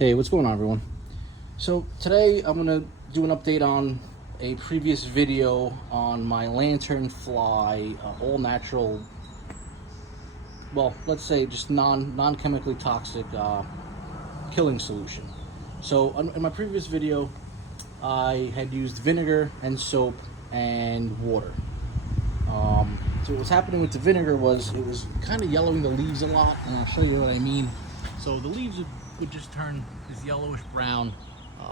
Hey, what's going on, everyone? So today I'm gonna do an update on a previous video on my Lanternfly all natural, well, let's say just non-chemically toxic killing solution. So in my previous video I had used vinegar and soap and water. So what was happening with the vinegar was it was kind of yellowing the leaves a lot, and I'll show you what I mean. So the leaves would just turn this yellowish brown,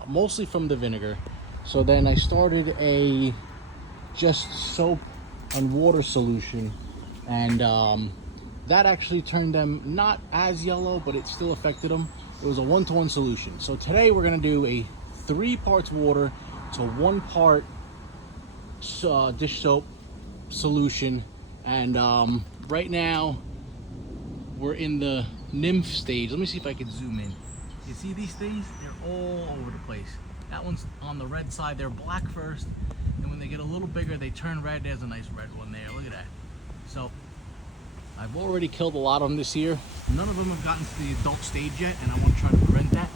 mostly from the vinegar. So then I started a just soap and water solution, and that actually turned them not as yellow, but it still affected them. It was a 1-to-1 solution. So today we're gonna do a 3 parts water to 1 part dish soap solution. And right now we're in the nymph stage. Let me see if I can zoom in. You see these things? They're all over the place. That one's on the red side. They're black first, and when they get a little bigger they turn red. There's a nice red one there. Look at that. So I've already killed a lot of them this year. None of them have gotten to the adult stage yet, and I want to try to prevent that.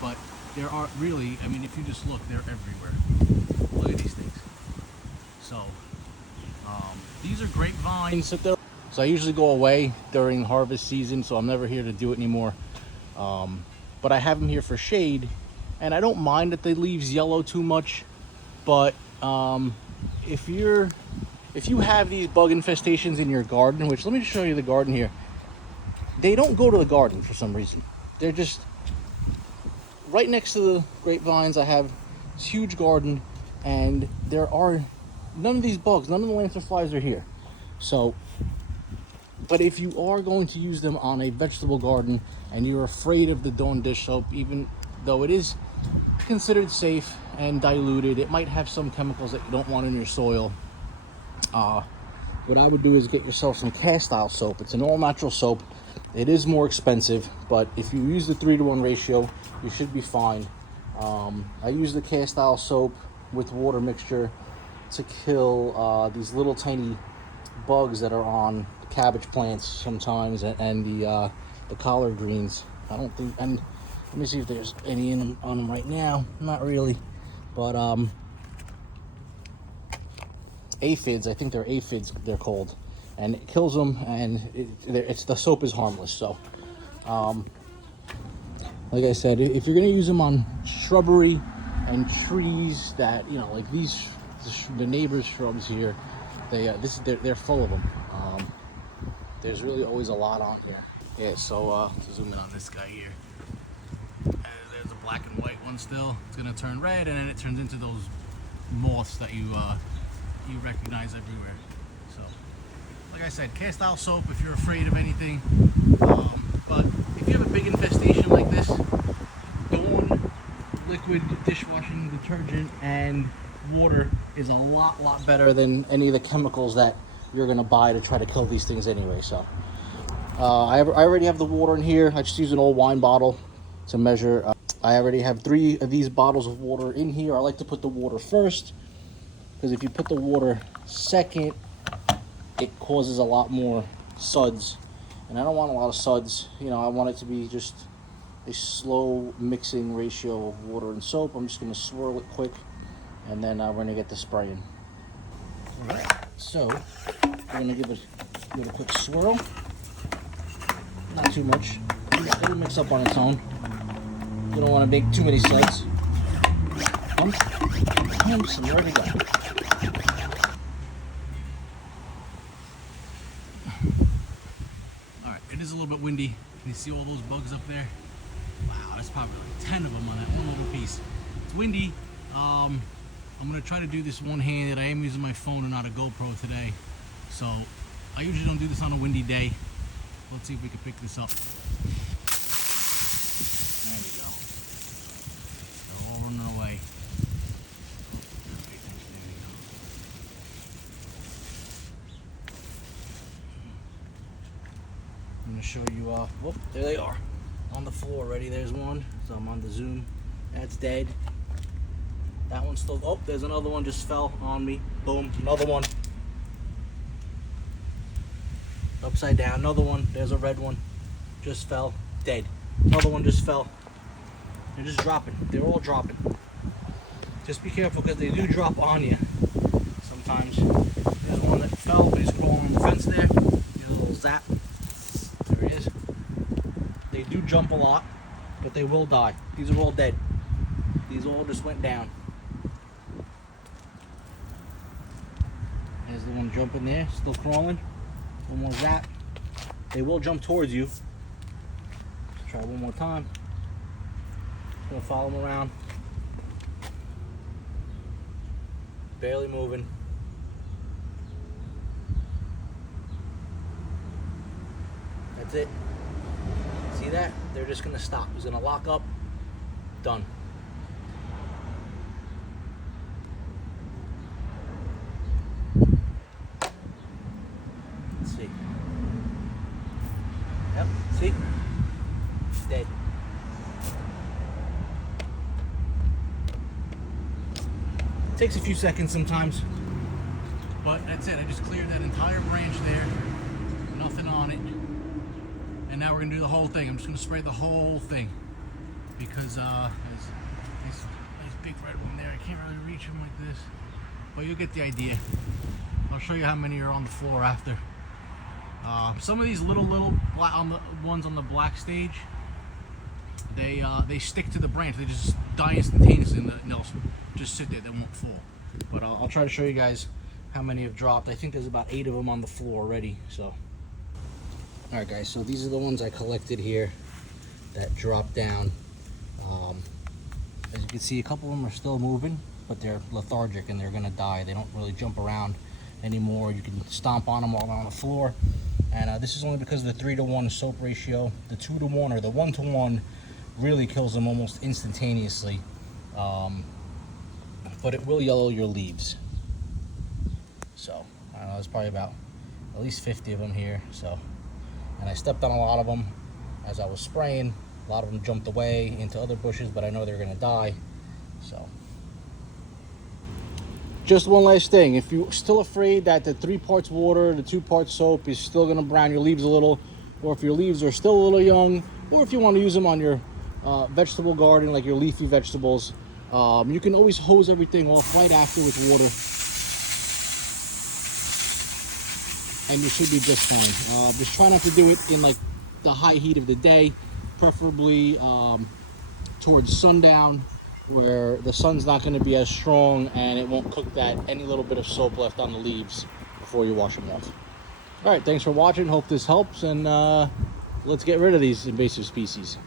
But there are really, I mean, if you just look, they're everywhere. Look at these things. So these are grapevines. So I usually go away during harvest season, so I'm never here to do it anymore. But I have them here for shade, and I don't mind that the leaves yellow too much. But if you have these bug infestations in your garden, which let me just show you the garden here. They don't go to the garden for some reason. They're just right next to the grapevines. I have this huge garden, and there are none of these bugs, none of the lanternflies are here. So, but if you are going to use them on a vegetable garden and you're afraid of the Dawn dish soap, even though it is considered safe and diluted, it might have some chemicals that you don't want in your soil. What I would do is get yourself some Castile soap. It's an all-natural soap. It is more expensive, but if you use the 3-to-1 ratio, you should be fine. I use the Castile soap with water mixture to kill these little tiny bugs that are on cabbage plants sometimes, and the collard greens. I don't think, and let me see if there's any on them right now. Not really, but aphids. I think they're aphids. They're called, and it kills them. And it's the soap is harmless. So, like I said, if you're gonna use them on shrubbery and trees that, you know, like these, the neighbors' shrubs here, they're full of them. There's really always a lot on here. Yeah, so to zoom in on this guy here, there's a black and white one still. It's gonna turn red, and then it turns into those moths that you recognize everywhere. So, like I said, Castile soap if you're afraid of anything. But if you have a big infestation like this, Dawn liquid dishwashing detergent and water is a lot better than any of the chemicals that you're gonna buy to try to kill these things anyway. So I already have the water in here. I just use an old wine bottle to measure. I already have 3 of these bottles of water in here. I like to put the water first, because if you put the water second, it causes a lot more suds, and I don't want a lot of suds. You know, I want it to be just a slow mixing ratio of water and soap. I'm just gonna swirl it quick, and then we're gonna get the spraying. All right, so we're gonna give it a quick swirl. Not too much. It'll mix up on its own. You don't want to make too many suds. Humps, and there we go. All right, it is a little bit windy. Can you see all those bugs up there? Wow, that's probably like 10 of them on that one little piece. It's windy. I'm gonna try to do this one-handed. I am using my phone and not a GoPro today, so I usually don't do this on a windy day. Let's see if we can pick this up. There we go. They're all running away. There we go. I'm gonna show you. Whoop! There they are, on the floor already. There's one. So I'm on the zoom. That's dead. That one's still. Oh, there's another one just fell on me. Boom! Another one. Upside down. Another one. There's a red one. Just fell. Dead. Another one just fell. They're just dropping. They're all dropping. Just be careful because they do drop on you sometimes. There's one that fell, but he's crawling on the fence there. Get a little zap. There he is. They do jump a lot, but they will die. These are all dead. These all just went down. There's the one jumping there, still crawling. One more zap. They will jump towards you. Let's try one more time. Gonna follow them around. Barely moving. That's it. See that? They're just gonna stop. He's gonna lock up. Done. Let's see. Yep, see? Dead. Takes a few seconds sometimes, but that's it. I just cleared that entire branch there, nothing on it, and now we're gonna do the whole thing. I'm just gonna spray the whole thing because there's this nice big red one there. I can't really reach them like this, but you'll get the idea. I'll show you how many are on the floor after. Some of these little black on the ones on the black stage, they stick to the branch. They just die instantaneously, and they'll just sit there. They won't fall. But I'll try to show you guys how many have dropped. I think there's about 8 of them on the floor already. So, all right, guys. So these are the ones I collected here that dropped down. As you can see, a couple of them are still moving, but they're lethargic and they're gonna die. They don't really jump around anymore. You can stomp on them while they're on the floor. And this is only because of the 3-to-1 soap ratio. The 2-to-1 or the 1-to-1 really kills them almost instantaneously. But it will yellow your leaves. So I don't know, there's probably about at least 50 of them here. So, and I stepped on a lot of them as I was spraying. A lot of them jumped away into other bushes, but I know they're gonna die. So, just one last thing. If you're still afraid that the 3 parts water, the 2 parts soap is still gonna brown your leaves a little, or if your leaves are still a little young, or if you want to use them on your vegetable garden, like your leafy vegetables, you can always hose everything off right after with water, and you should be just fine. Just try not to do it in like the high heat of the day, preferably towards sundown, where the sun's not going to be as strong and it won't cook that any little bit of soap left on the leaves before you wash them off. All right, thanks for watching. Hope this helps, and let's get rid of these invasive species.